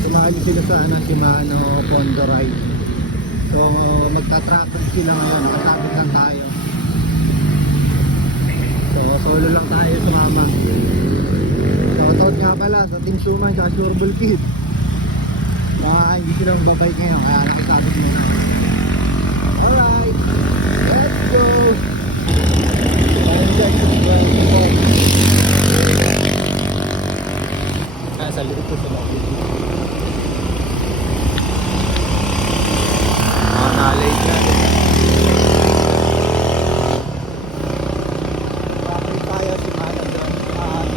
Pinakali sila sa Shimano Pondo Ride. So magta-track sila ngayon, kasabit lang tayo. So solo lang tayo sumama. Shoutout nga pala sa Team Suman at Sureball Kid. Hindi silang babay ngayon kaya nakisabit muna. Alright, let's go! Time check is 24. Sa likod ko sila. Na-late na. Bakit tayo si Mana doon?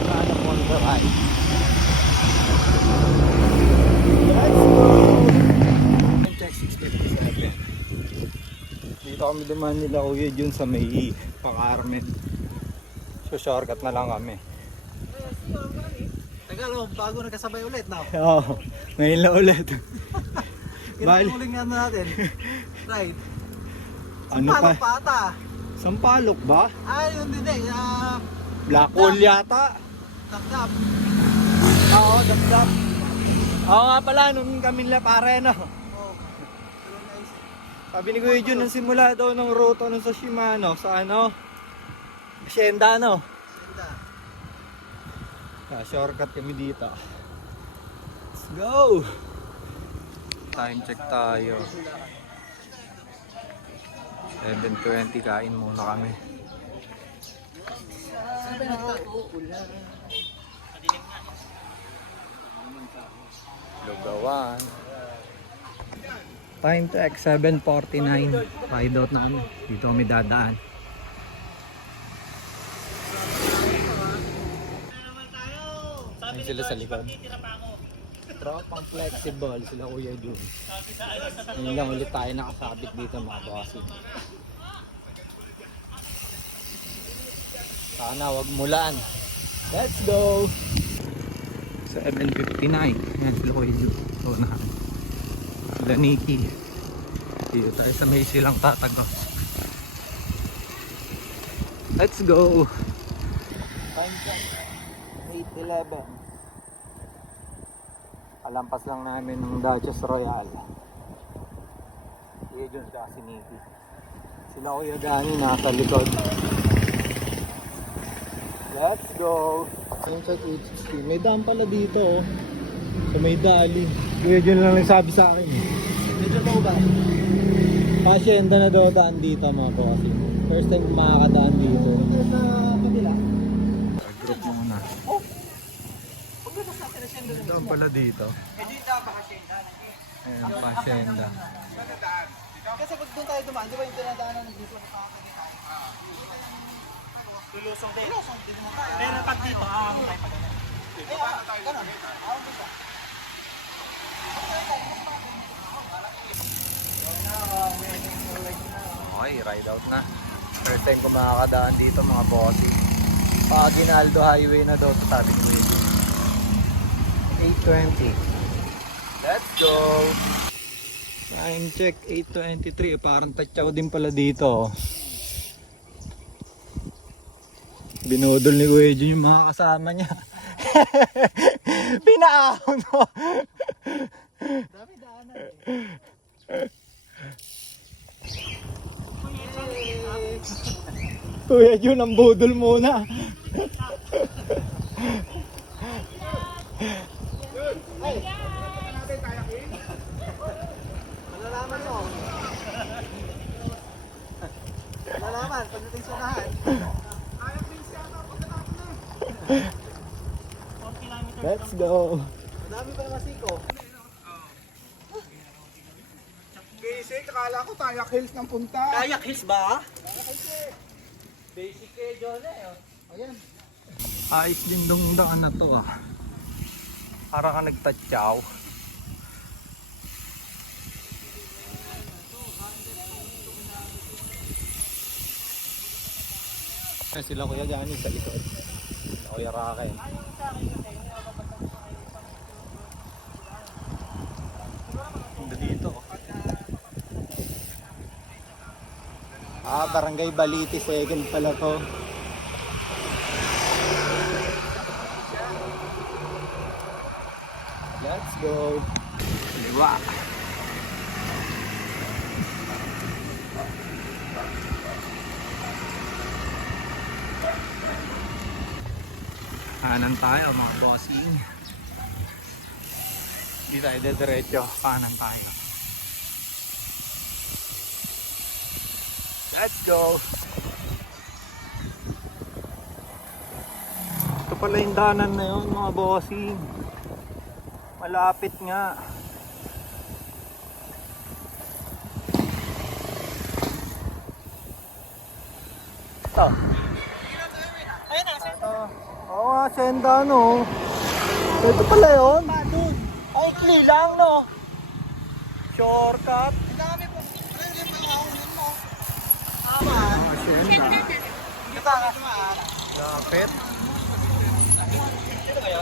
Mana Pondo Ride. Let's go! Check 657. Dito kami dumaan nila Kuya Jun sa may Pang-Carmen. So shortcut na lang kami. Tagal mo, bago nagkasabay ulit na. Oo, ngayon lang ulit. Kailan yung uling ano natin? Right. Ano Sampalok pa? pa ata. Sampalok ba? Ay, yun din eh. Black hole yata. Dap-dap. Oo, dap-dap. Oo nga pala, nung kami nila pare no. Oh. Pero nice. Sabi ni Kuya Jun, nang simula daw ng ruta nun sa Shimano, sa ano? Hacienda no? Ganda. Shortcut kami dito. Let's go! Time check tayo. 7:20, kain muna kami. Lugawan. Time check 7:49. Ride out na kami. Dito kami dadaan. Ayun sila sa likod. Tropang flexible sila Kuya Jun. Ngayon lang ulit tayo nakasabit dito mga bossy. Sana wag mulan. Let's go! 7:59. Ayan sila Kuya Jun. So na. Sila Nikki. Dito tayo sa may silang tatagos. Let's go! Time check 8:11. Alampas lang namin ng Duchess Royal. Kuya Jun sa si Nikki. Sila Kuya Gani nasa likod. Let's go! Time check 8:16. May daan pala dito oh. So may dali. Kuya Jun lang nagsabi sa akin. Medyo low ba? Hacienda na daw daan dito mga bossy. First time makakadaan dito. Sa kabila. Group muna. Oh! Huwag na sa atin na Daan pala dito. Eh, di na Hacienda. Ayan pa Hacienda. Kasi pag doon tayo dumaan, di ba yung dinadaanan ng dito? Lulusong din. Lulusong din naman tayo. Pero pag dito, tayo pa ganun. Ay, ganun. Dito. Okay, ride out na. First time ko makakadaan dito mga bossy. Ginaldo Highway na daw sa tabi ko yun. 8:20. Let's go! Time check 8:23. Parang tatsaw din pala dito. Binudol ni Kuya Jun yung mga kasama niya. Pinaahon mo. Dami daanan eh. Kuya Jun, ang budol muna. Malalaman mo. Malalaman, pagdating sa unahan. Let's go. Dami pa masiko. Basic, akala ko Tayak Hills ng punta. Kayak hills ba? Basic eh, John eh. Ayan. Ayos din dong daan na to ah. Para ka nagtatsaw. Sila Kuya Gani sa likod. Kuya Raken. Dito. Barangay Baliti, second pala to. Let's go. Diba? Kanan tayo mga bossing. Hindi tayo diretso. Kanan tayo. Let's go. Ito pala yung daanan na yun mga bossing. Malapit nga. Ito. Ayun na, sir. Oo nga, senda no. Ito pala yun. Doon. Ay, ikli lang no. Shortcut. Ang dami po. Ano yung pangahulin mo? Tama. Senda. Kita ka naman. Lapit. Sino kayo?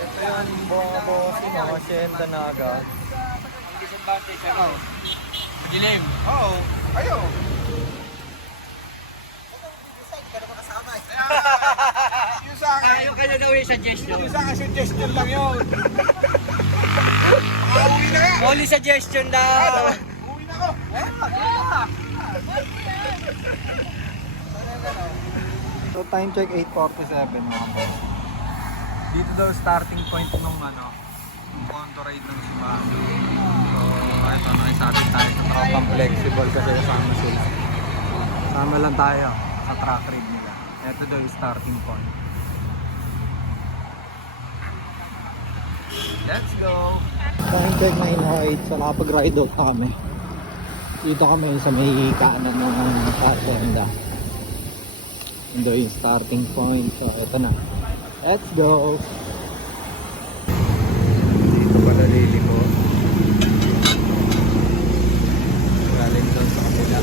Ito yan, mga bossing. Mga senda na agad. Ang disadvantage ako. Madilim. Oo. Ayaw. Yung sa akin. Ayaw ka na daw yung suggestion. Yung sa akin, suggestion lang yun. Uwi na nga. Only suggestion daw. Uwi na ako. So time check 8:47 mga boss. Dito daw starting point ng yung Ponto ride ng Shimano. So ito nakisabi tayo sa tropang flexible kasi kasama sila. Sama lang tayo sa track ride nila. Ito daw yung starting point. Let's go! Time check 9:08 so nakapag-ride out kami. Dito kami sa may kanan ng Pasenda. Ito yung starting point. So, ito na. Let's go! Dito pala liliko. Galing doon sa kabila.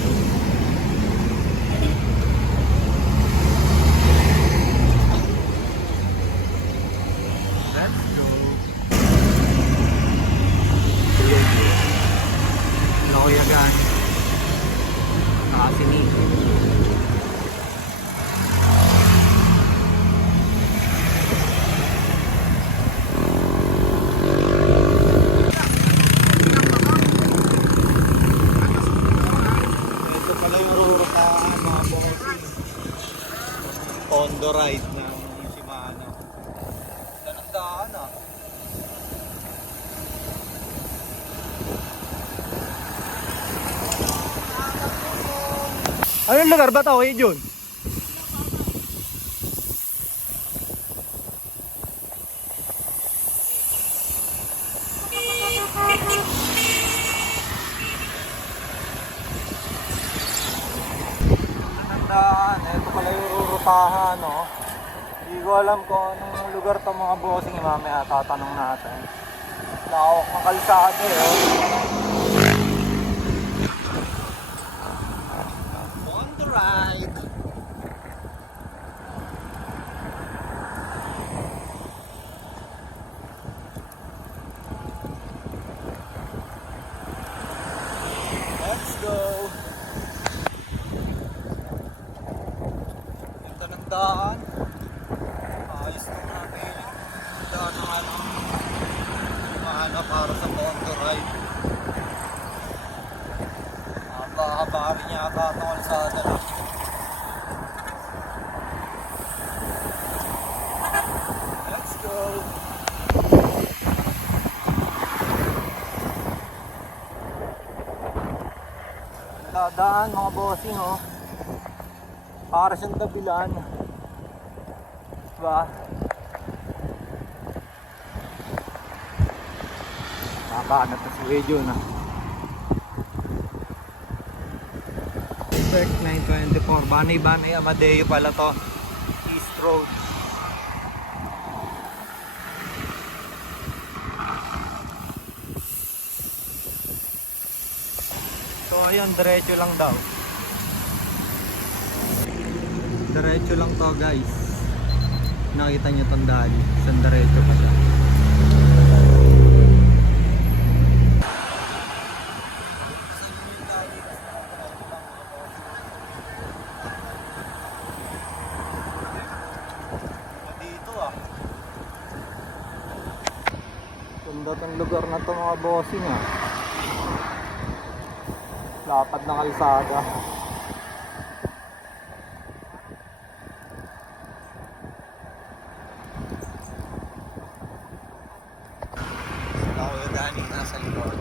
Let's go! Loyagan. Nakasinig. Pondo ride ng Shimano. Ganang daan ah. Anong lugar ba ito? Kuya Jun? Tandaan, ito pala yung rurutahan, no? Hindi ko alam kung anong lugar to mga bossing, mamaya tatanong natin. Lawak ng kalsada, oh. On the ride. Let's go. Ito ng daan. Ayos na natin. Daan ng para sa Ponto ride. Haba rin niya ata itong kalsada. Let's go! Dadaan mga bossing, oh. Para siyang dabilan. Diba? Nakaanap na si Wejo na. Perfect 924. Banay Amadeo pala to. East Road. So ayun, diretso lang daw. Diretso lang to guys. Nakita nyo tong dali. Isang diretso pa siya. Ganda tong lugar na to mga bossing ah. Lapad na kalsada. Sila ko yung ganing nasa likod.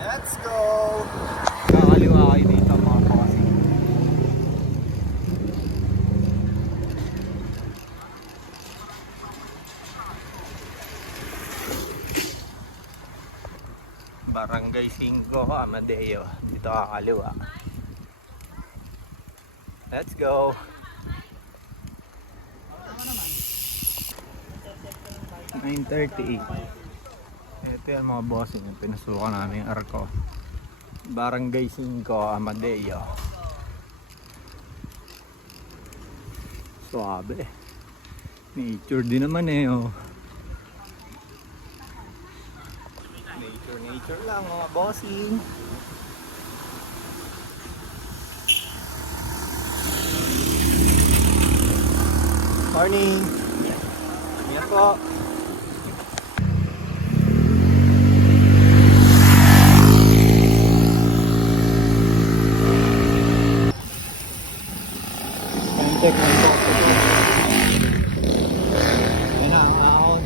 Let's go! Kakaliwa kayo dito mga bossing. Barangay 5, Amadeo. Dito kakaliwa. Let's go! 9:38. Ito yan mga bossing, yung pinasukan namin yung arko. Barangay 5, Amadeo. Suabe. Nature din naman eh oh. Nature lang mga bossing. Morning! Ingat po! Check mo ito. Ayan na, ang naon.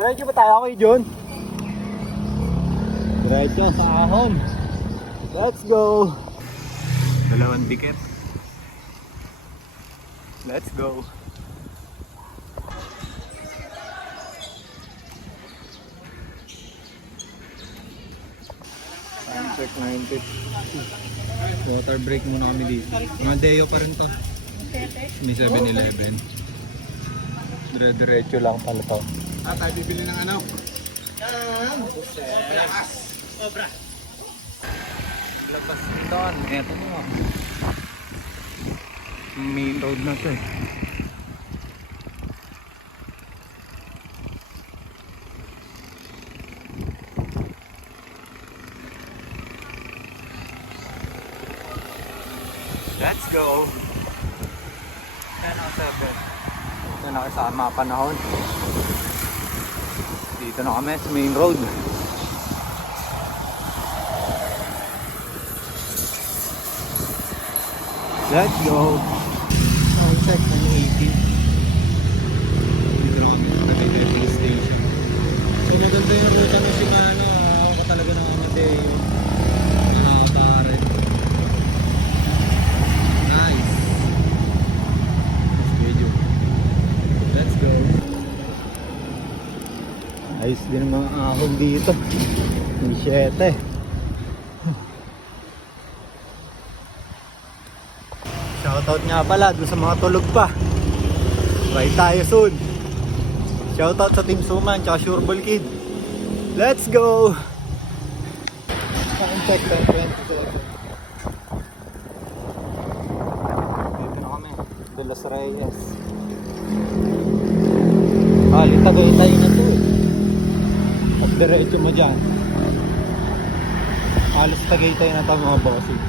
Diretso ba tayo kay John? Diretso sa ahon. Let's go! Dalawang ticket. Let's go! Check 90. Water break muna kami dito. Amadeo pa rin to. May 7-Eleven. Dire-diretso lang pala to. Tayo bibili ng ano? Labas doon. Eto mo. Main road na to eh. Let's go! Ayan ang seven. Ito na kasama panahon. Dito na kami sa main road. Let's go! Sound check ng 18. Dito na kami sa Tagaytay Police Station. So maganda yung ruta ng Shimano. Ako ka talaga ng Amadeo. Mahaba rin. Nice. Video. Let's go. Ayos din ang mga ahon dito. May 7. Shoutout nga pala doon sa mga tulog pa. Bye tayo soon. Shoutout sa Team Suman tsaka Sureball Kid. Let's go! Sound check 27. Dito na kami. De Los Reyes. Tagaytay na to eh. At diretso mo dyan. Halos Tagaytay na to mga bossing.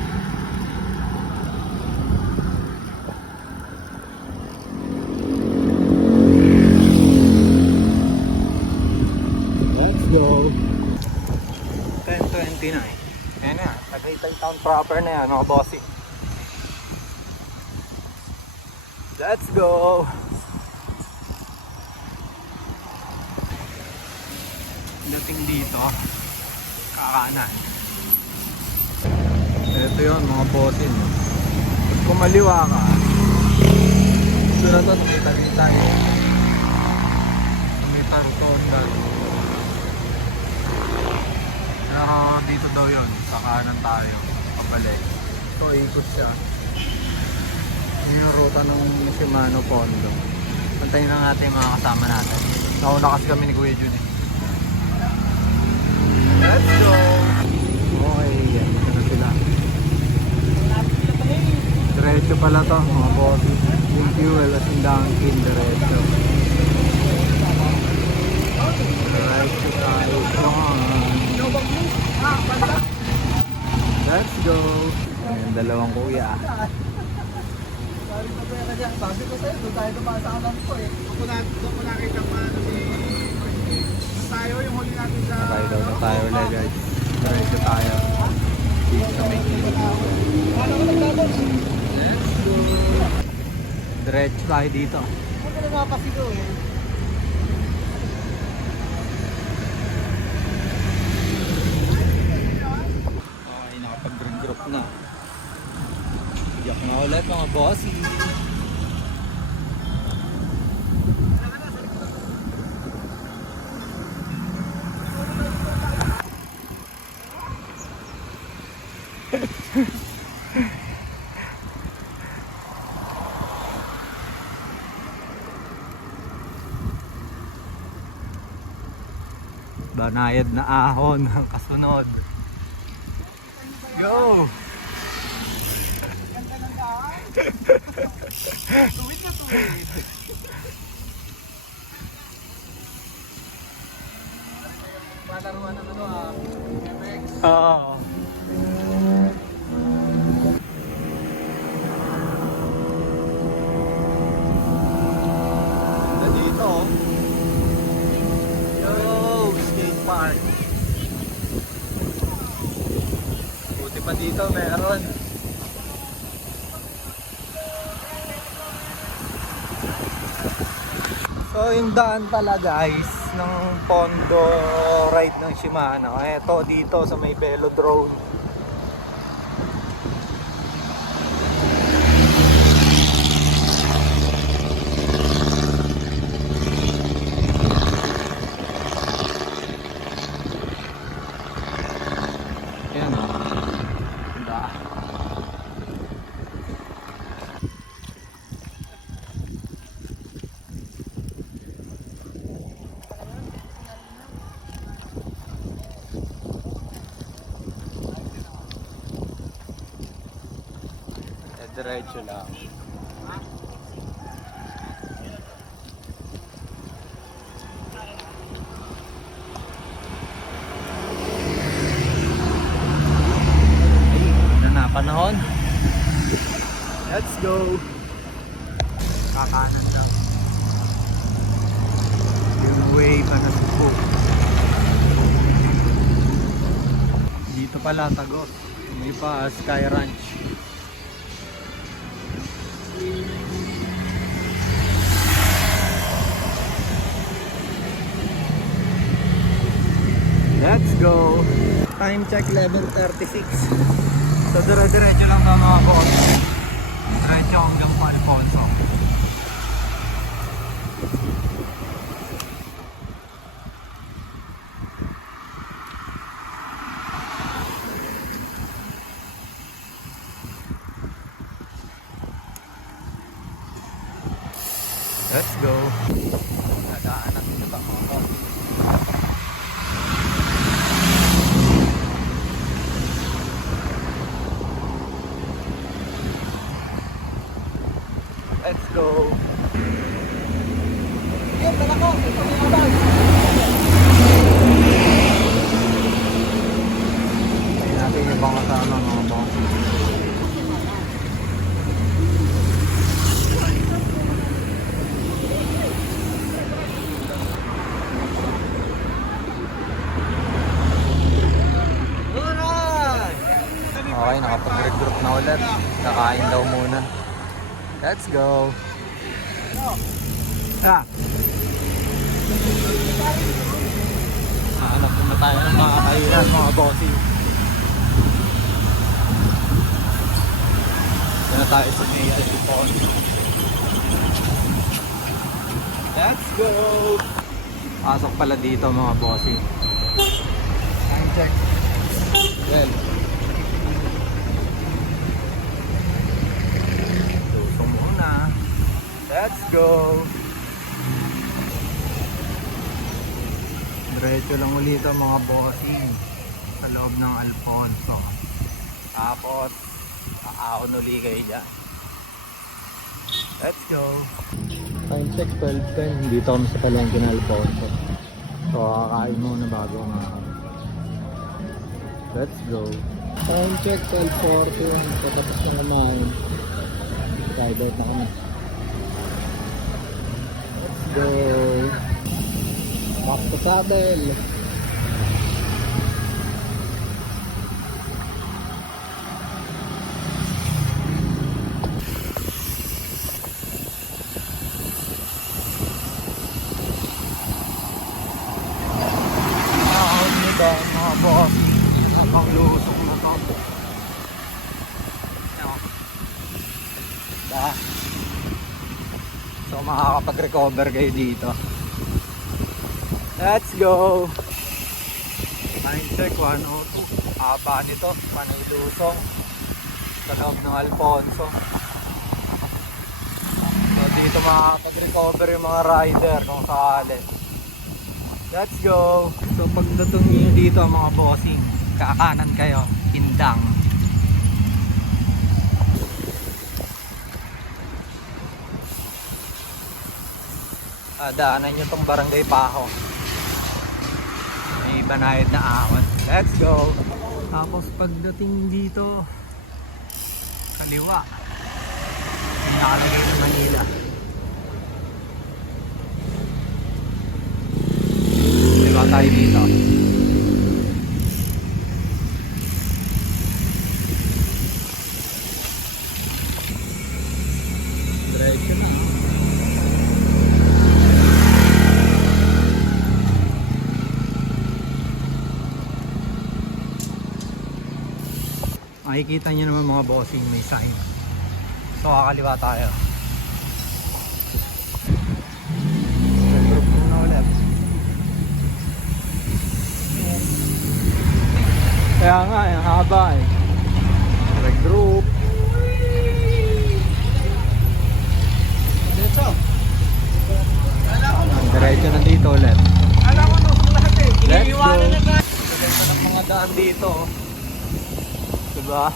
Let's go. 10:29. Ayan na, Tagaytay town proper na yan mga bossing. Let's go. Dating dito, kakanan. Ito yun mga bossing. Pag kumaliwa ka, ito na to, nakita rin tayo. Nakita rin to, pero dito daw yun, sa kanan tayo, pabalik. Ito, ikot siya. Yun yung ruta ng Shimano Pondo. Pantayin lang natin yung mga kasama natin. Nauna kasi kami ni Kuya Judy. Let's go! Okay, yan. Ito na sila. Diretso pala to mga bossy. Yung fuel at yung Dunkin diretso. Diretso tayo. Let's go. Ayan, dalawang kuya. Sabi ko sa'yo, doon tayo dumaan sa alam ko eh. Doon ko nakita pa tayo yung huli natin sa... Okay, daw na tayo ulit guys. Diretso tayo. Dito sa may kilid. Let's go. Diretso tayo dito. Huwag ka na mapasigaw eh. Okay, nakapag-group na. Iyak na ulit mga bossy. Banayad na ahon ang kasunod. Go! Ganda ng daan. Tuwid na tuwid. Palaruan ng ano ah. MX. Oo. Dito oh. Yo, skate park. Buti pa dito meron. So yung daan pala guys ng Pondo ride ng Shimano. Eto dito sa may velodrome. Ayan o. Ganda. Diretso lang. Ay, na panahon. Let's go. Kakanan daw. Yung way pa na suko. Dito pala Tagos. May pa Sky Ranch. Let's go! Time check 11:36. So dire-diretso lang daw mga boss. Diretso hanggang Alfonso. Let's go! Nadaanan dito ba mga boss? Let's go. Yan, dala ko. Ito yung abang. Hindi natin yung ibang kasama mga boss. Okay, nakapag-regroup na ulit. Kakain daw muna. Let's go. Ah. Hanap na tayo ng mga kainan, mga bossy. Yan na tayo sa may Alipon. Let's go. Pasok pala dito mga bossy. Time check. Well. Lusong muna. Let's go. Diretso lang ulit ang mga bossing sa loob ng Alfonso. Tapos, aahon uli kayo dyan. Let's go. Time check 12:10. Dito kami sa Palengke ng Alfonso. So kakain muna bago umakan. Let's go. Time check 12:40. Patapos na kumain. Ride out na kami. Let's go. Back to saddle. Mga boss, ang lusok na to. Diba? So makakapag-recover kayo dito. Let's go! Time check 1:02. Haba nito, panay lusong sa loob ng Alfonso. So dito makakapag-recover yung mga rider kung sakali. Let's go! So pagdating nyo dito mga bossing, kakanan kayo, Indang. Daanan nyo tong Barangay Paho. May banayad na ahon. Let's go! Tapos pagdating dito, kaliwa. May nakalagay ng Manila. Diba tayo dito? Diretso na. Makikita nyo naman mga bossing, may sign. So kakaliwa tayo. Group muna ulit. Kaya nga, ang haba eh. Regroup. Diretso. Ang diretso na dito ulit. Alam ko no, lahat eh. Let's go. Iniiwanan na tayo. Ganda ng mga daan dito. Diba?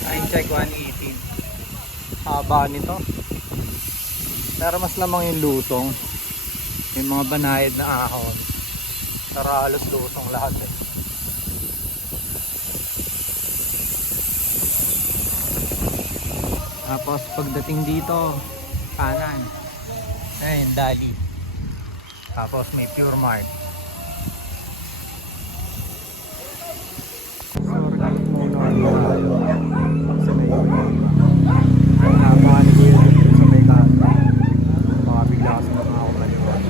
Time check 1:18. Haba nito. Pero mas lamang yung lusong. May mga banayad na ahon. Pero halos lusong lahat eh. Tapos pagdating dito, kanan. Ayun, Dali. Tapos may Pure Mart. Sorry muna tayo. Sa may napaka ni Kuya dito sa may kanan. Baka bigla kasi mga ako maliwan.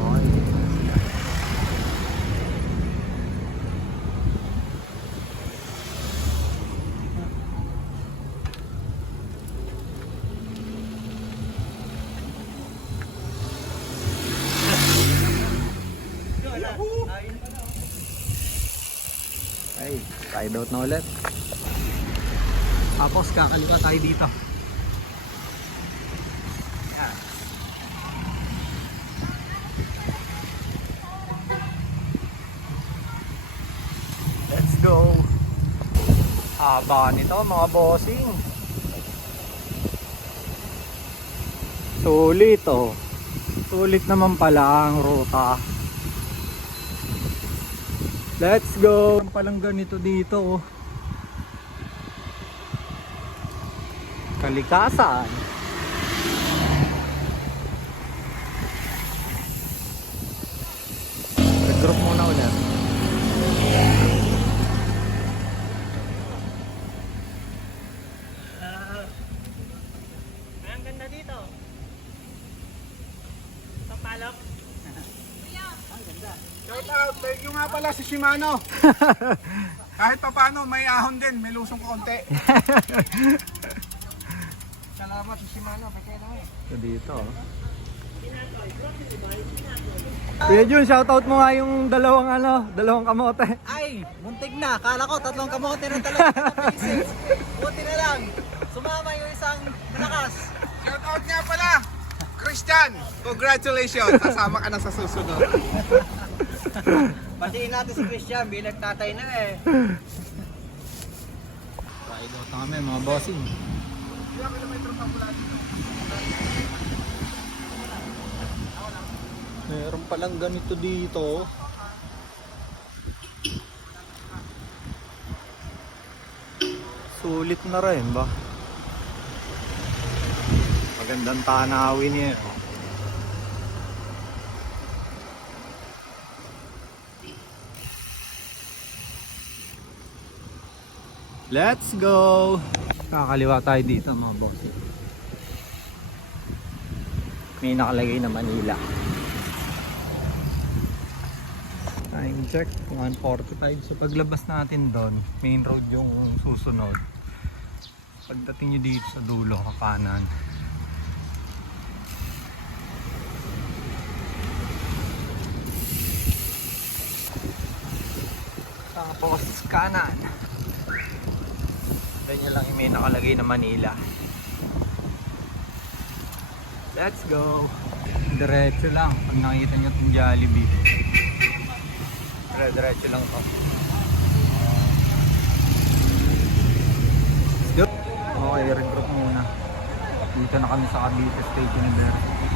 Okay. Ay, ride out na ulit. Tapos kakaliwa tayo dito. Yan. Let's go. Haba nito mga bossing. Sulit oh. Sulit naman pala ang ruta. Let's go! Palang ganito dito oh. Kalikasan. Regroup muna ulit. Ang ganda dito. Papalok. Shout out, thank you nga pala si Shimano. Kahit pa paano, may ahon din, may lusong konti. Salamat si Shimano, pagkaya na eh. Ito dito. Kuya Jun, shoutout mo nga yung dalawang kamote. Ay, muntik na. Kala ko 3 kamote na talaga. Buti na lang. Sumama yung isang malakas. Shout out nga pala, Christian, congratulations, kasama ka na sa susunod. Batiin natin si Christian, bilang tatay na eh. Ride out kami mga bossing. Ilang kilometro pa pula dito? Meron palang ganito dito. Sulit na rin ba? Magandang tanawin niya. Let's go! Kakaliwa tayo dito mga boss. May nakalagay na Manila. Time check, 1:45. So paglabas natin doon, main road yung susunod. Pagdating nyo dito sa dulo, kanan. Tapos kanan. Ganyan lang yung may nakalagay na Manila. Let's go! Diretso lang. Pag nakita nyo itong Jollibee, diretso lang to. Let's go! Okay, regroup muna. Dito na kami sa Cavite State University.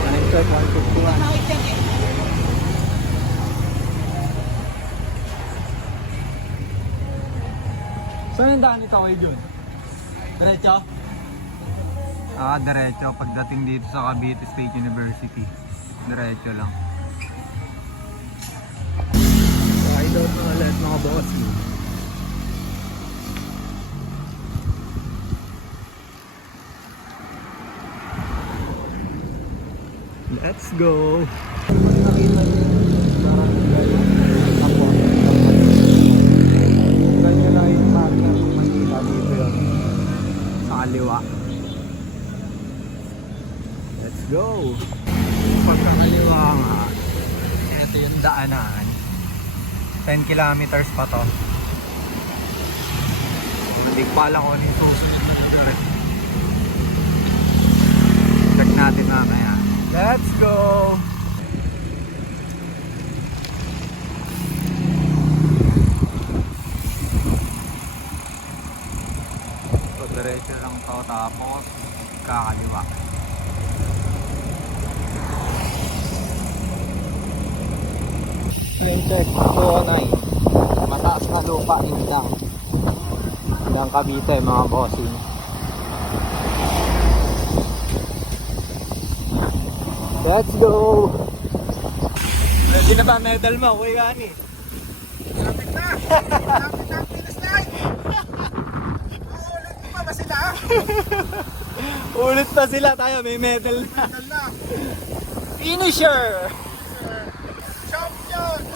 Time check, 1:51. Saan yung daan ito kayo dun? Diretso? Diretso. Pagdating dito sa Cavite State University, diretso lang. Ride out na ulit mga boss. Let's go! Nakita niyo parang ganyan lang yung marker ng Manila dito yun. Sa kaliwa. Let's go! Pagkakaliwa nga, ito yung daanan. 10 kilometers pa to. Hindi ko alam kung ano yung susunod na lugar. Check natin na kaya. Let's go! So, diretso lang to, tapos kakaliwa. Time check, 209. Mataas na lupa, Indang. Indang Cavite, mga bossing. Let's go! Ready na ba medal mo, Kuya Ani? Lapit na! Lapit na ang finish line! Uulit pa ba sila? Ulit pa sila, tayo may medal na. Medal na! Finisher! Champion!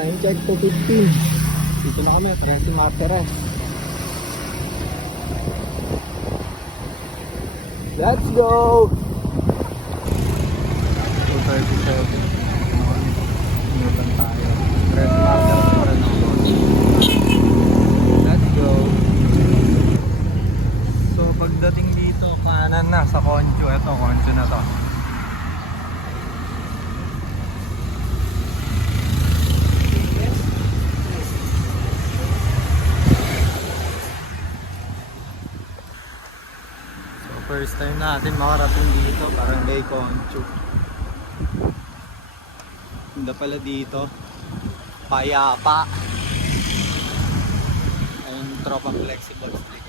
Time check 2:15. Dito na kami, 13 Martires. Let's go! 2:37. Inutan tayo. 13 Martires pa rin ako. Let's go! So pagdating dito, kanan na sa Concho. Ito, Concho na to. First time natin makarating dito, Barangay Concho. Ganda pala dito. Payapa. Ayun, tropang flexible stick.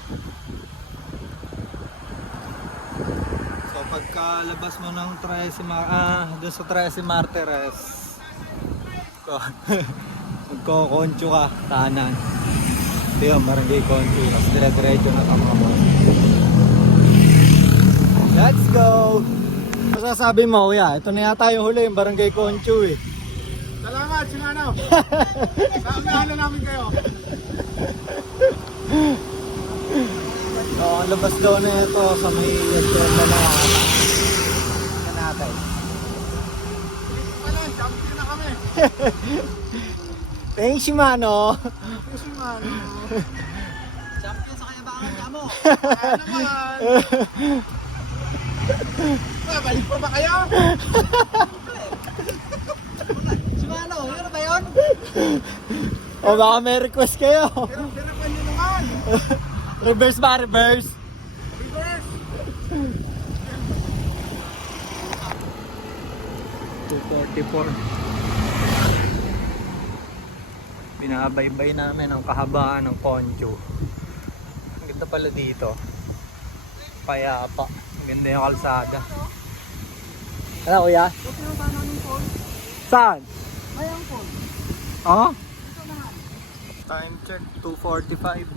So pagkalabas mo ng doon sa 13 Martires, magko-Concho ka, kanan. Ito yung Barangay Concho. Tapos dire-diretso na ito mga boss. Let's go! Masasabi mo, kuya, ito na yata yung huli, yung Barangay Concho eh. Salamat, Simano! Saan na namin kayo? So, ang labas daw na ito sa may Edgerda na natin. Pala, champion na kami! Thanks, Mano! Simano! Champion sa kanya baka mo. Kaya naman! Balik pa ba kayo? Shimano, ano ba yun? O baka may request kayo. Sinapan nyo naman. Reverse ba? Reverse. Reverse. 244. Binabaybay namin ang kahabaan ng Poncho. Ang ganda pala dito. Payapa. Ang ganda yung kalsada. Ano kuya? Saan? Mayang po. Oh? Time check 2:45.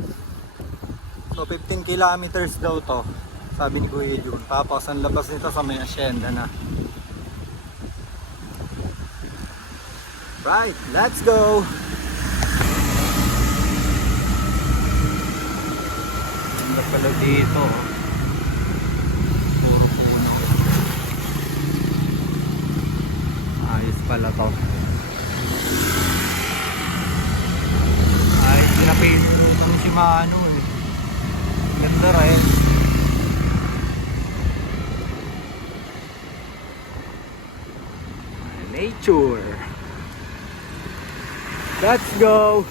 So 15 kilometers daw to. Sabi ni Kuya Jun. Tapos ang labas nito sa may asyenda na. Right, let's go! Ganda pala dito. Puro puno. Ayos pala to. Ayos pinapin ng Shimano eh. Ganda rin. Nature. Let's go.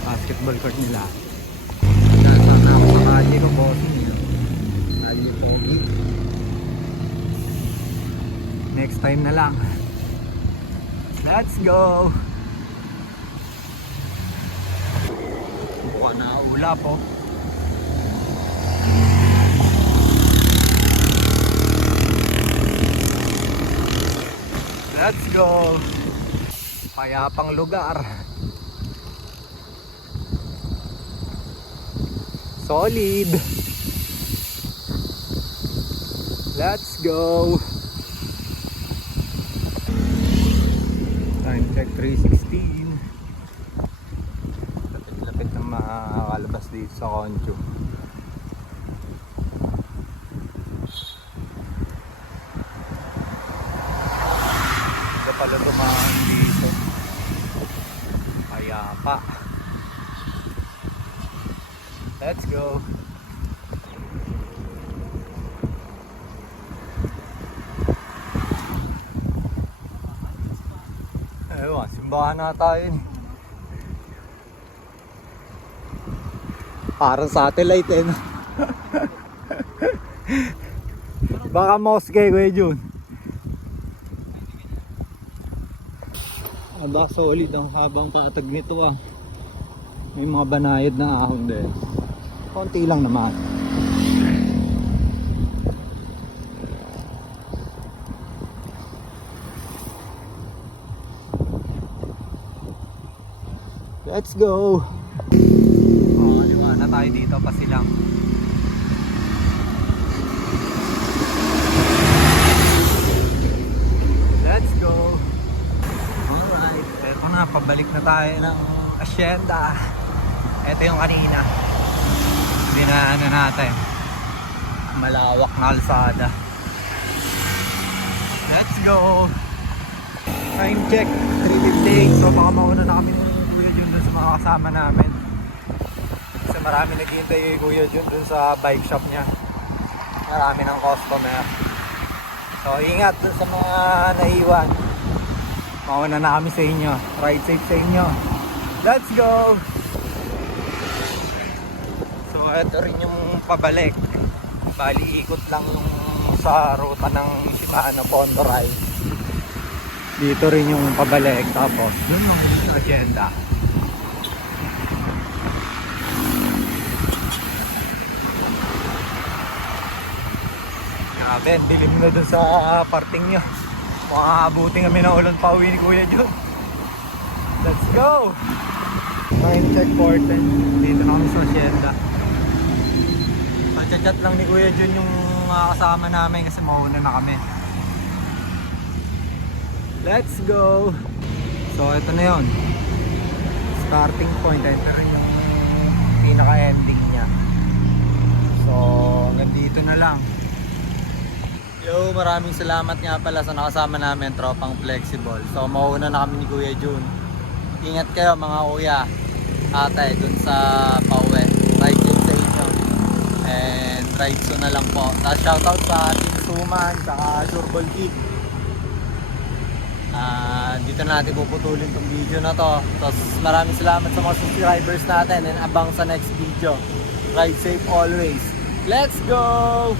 Basketball court nila. Nasaan ako sa kalye ko, bossing. Kalye pogi. Next time na lang. Let's go. Buka na ulap po. Let's go. Payapang lugar. Solid. Let's go. Time check 3:16. Lapit-lapit na makakalabas dito sa Concho. Ito pala dumaan dito. Payapa. Let's go. Ewan, simbahan na tayo eh. Parang satellite eh no? Baka mosque Kuya Jun. Aba solid ang habang patag nito ah. May mga banayad na ahon din. Konti lang naman. Let's go. Kaliwa na tayo dito pa silang. Let's go. Alright, eto na, pabalik na tayo ng asyenda. Ito yung kanina. Dinaanan natin. Malawak na kalsada. Let's go. Time check 3:58. So baka mauna na kami ng Kuya Jun dun sa mga kasama namin. Kasi marami naghihintay yung Kuya Jun dun sa bike shop niya. Marami ng customer. So ingat dun sa mga naiwan. Mauna na kami sa inyo. Ride safe sa inyo. Let's go. So ito rin yung pabalik. Bali ikot lang yung sa ruta ng Shimano Pondo Ride. Dito rin yung pabalik. Tapos dun lang yung agenda. Grabe, dilim na dun sa parting nyo. Makakabuti kami na ulan pa uwi ni Kuya Jun. Let's go! Time check 4:10. Dito na kami sa asyenda. Chat lang ni Kuya Jun yung kasama namin kasi mauna na kami. Let's go! So ito na yun. Starting point. Ito rin yung pinaka-ending niya. So hanggang dito na lang. Yo, maraming salamat nga pala sa nakasama namin, tropang flexible. So mauna na kami ni Kuya Jun. Ingat kayo mga kuya, ate, dun sa pauwi. Ride safe sa inyo. And ride soon na lang po. Tapos shoutout sa Team Suman, saka Sureball Kid. Dito na natin puputulin tong video na to. Tapos maraming salamat sa mga subscribers natin and abang sa next video. Ride safe always. Let's go!